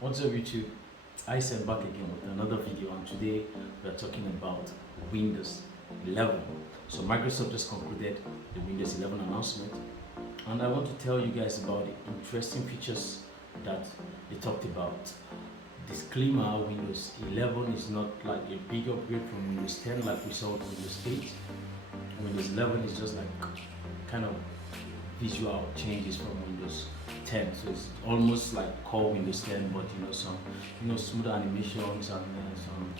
What's up YouTube? I sent back again with another video, and today we are talking about Windows 11. So Microsoft just concluded the Windows 11 announcement, and I want to tell you guys about the interesting features that they talked about. Disclaimer: Windows 11 is not like a big upgrade from Windows 10 like we saw with Windows 8. Windows 11 is just like kind of visual changes from Windows 10, so it's almost like core Windows 10, but some smoother animations and some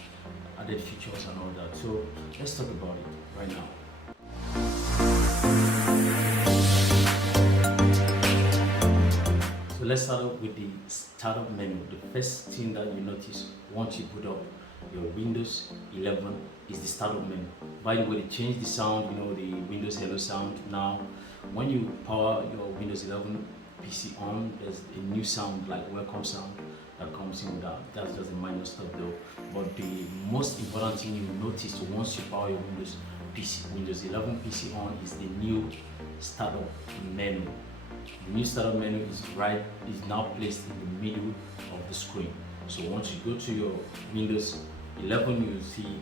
added features and all that. So let's talk about it right now. So let's start off with the startup menu. The first thing that you notice once you put up your Windows 11 is the startup menu. By the way, they changed the sound, the Windows Hello sound. Now when you power your Windows 11 PC on, there's a new sound like welcome sound that comes in with that. That's just a minor stuff though. But the most important thing you notice once you power your Windows 11 PC on is the new startup menu. The new startup menu is now placed in the middle of the screen. So once you go to your Windows 11, you see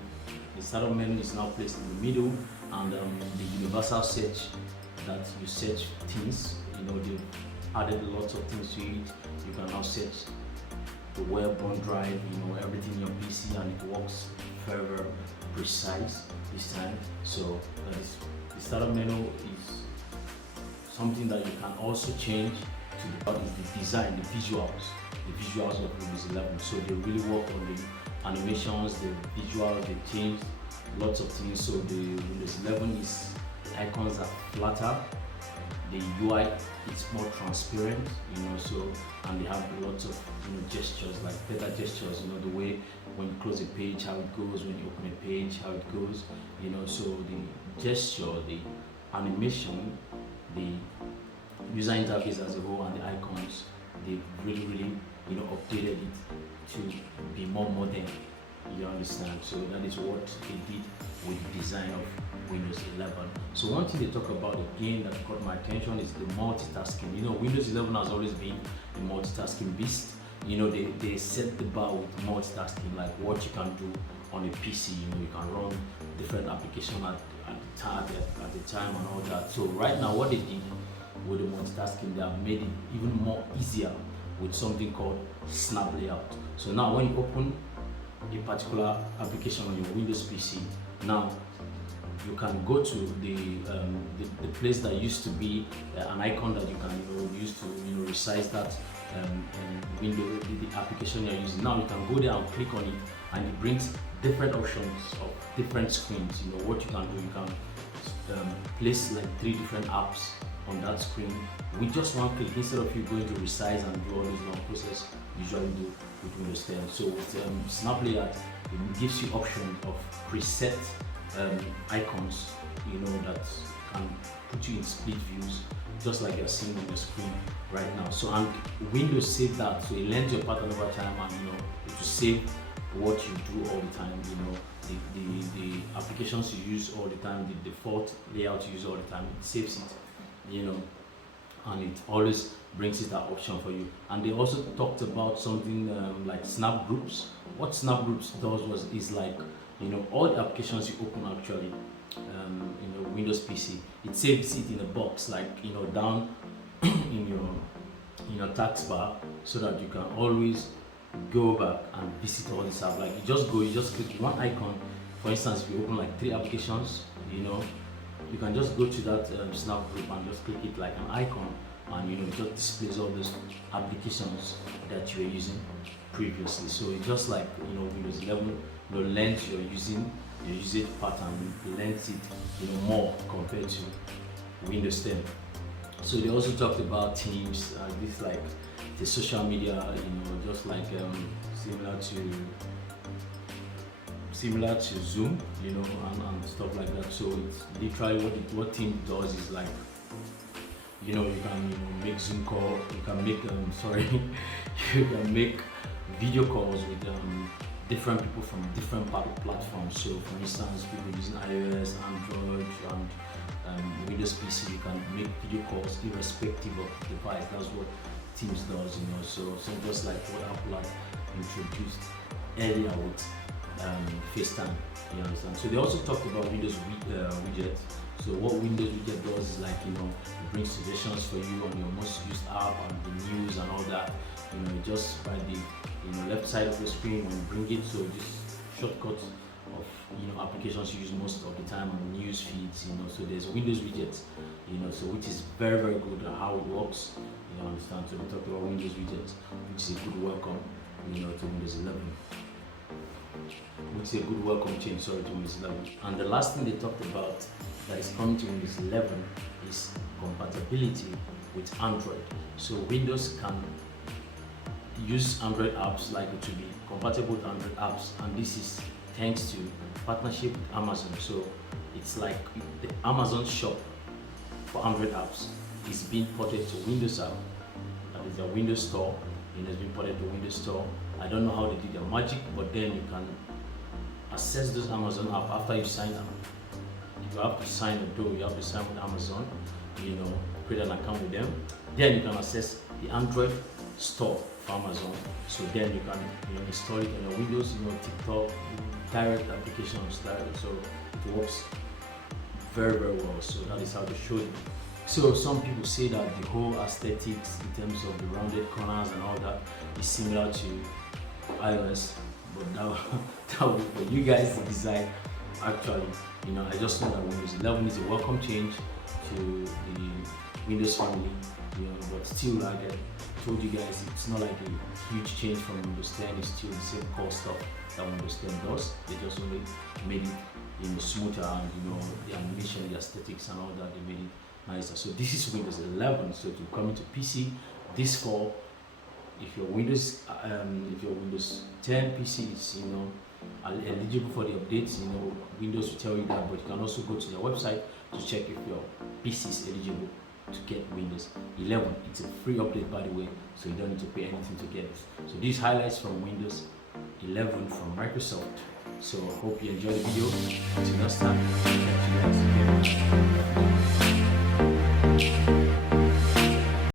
the startup menu is now placed in the middle, and the universal search that you search things. They've added lots of things to it. You can now search the web, OneDrive, everything in your PC, and it works very precise this time. So the startup menu is something that you can also change to the design, the visuals of Windows 11. So they really work on the animations, the visuals. They changed lots of things. So the Windows 11 the icons are flatter. The UI is more transparent, and they have lots of gestures, like better gestures, the way when you close a page, how it goes, when you open a page, how it goes, so the gesture, the animation, the user interface as a whole, and the icons, they really updated it to be more modern. You understand? So that is what they did with the design of Windows 11. So one thing they talk about again that caught my attention is the multitasking. Windows 11 has always been a multitasking beast. They set the bar with multitasking, like what you can do on a PC. You can run different applications at the time and all that. So right now what they did with the multitasking, they have made it even more easier with something called Snap Layout. So now when you open a particular application on your Windows PC, now you can go to the place that used to be an icon that you can use to resize that window, the application you're using. Now you can go there and click on it, and it brings different options of different screens. What you can do, you can place like 3 different apps on that screen with just one click, instead of you going to resize and do all this long process you usually do with Windows 10. So with Snap Layout, it gives you option of preset icons, that can put you in split views, just like you're seeing on your screen right now. So and Windows save that, so it learns your pattern over time, and it will save what you do all the time. The applications you use all the time, the default layout you use all the time, it saves it. And it always brings it that option for you. And they also talked about something like Snap Groups. What Snap Groups is like, all the applications you open actually, Windows PC, it saves it in a box, like down in your taskbar, so that you can always go back and visit all this app. Like you just click one icon. For instance, if you open like 3 applications, you can just go to that Snap Group and just click it like an icon, and it just displays all those applications that you were using previously. So it's just like Windows 11 learns your usage pattern, learns it more compared to Windows 10. So they also talked about Teams, this like the social media, just like similar to Zoom, and stuff like that. So it's literally what Teams does is like, you can make Zoom call, you can make you can make video calls with different people from different platforms. So for instance, people using iOS, Android, and Windows PC, you can make video calls irrespective of the device. That's what Teams does, so just like what Apple had introduced earlier with FaceTime, you understand. So they also talked about Windows widget. So what Windows widget does is like, it brings suggestions for you on your most used app and the news and all that. Just by the left side of the screen when you bring it. So just shortcuts of applications you use most of the time on news feeds. So there's Windows widgets. So which is very very good at how it works. You understand. So we talked about Windows widgets, which is a good welcome. To Windows 11. Which is a good welcome change, to Windows 11. And the last thing they talked about that is coming to Windows 11 is compatibility with Android. So Windows can use Android apps, like it to be compatible with Android apps, and this is thanks to partnership with Amazon. So it's like the Amazon shop for Android apps is being ported to Windows app. That is a Windows Store. It's been ported to Windows Store. I don't know how they did their magic, but then you can access those Amazon app after you sign up. If you have to sign a door, you have to sign with Amazon, create an account with them. Then you can access the Android store for Amazon. So then you can install it on your Windows, TikTok, direct applications, direct. So it works very very well. So that is how they show it. So some people say that the whole aesthetics in terms of the rounded corners and all that is similar to iOS, but that will be for you guys to decide. Actually, I just know that Windows 11 is a welcome change to the Windows family, but still, like I told you guys, it's not like a huge change from Windows 10. It's still the same core stuff that Windows 10 does. They just only made it smoother, and the animation, the aesthetics and all that, they made it nicer. So this is Windows 11. So to come into PC this fall, if your Windows 10 PC is eligible for the updates, Windows will tell you that, but you can also go to their website to check if your PC is eligible to get Windows 11. It's a free update, by the way, so you don't need to pay anything to get it. So these highlights from Windows 11 from Microsoft. So I hope you enjoyed the video. Until next time, catch you guys again.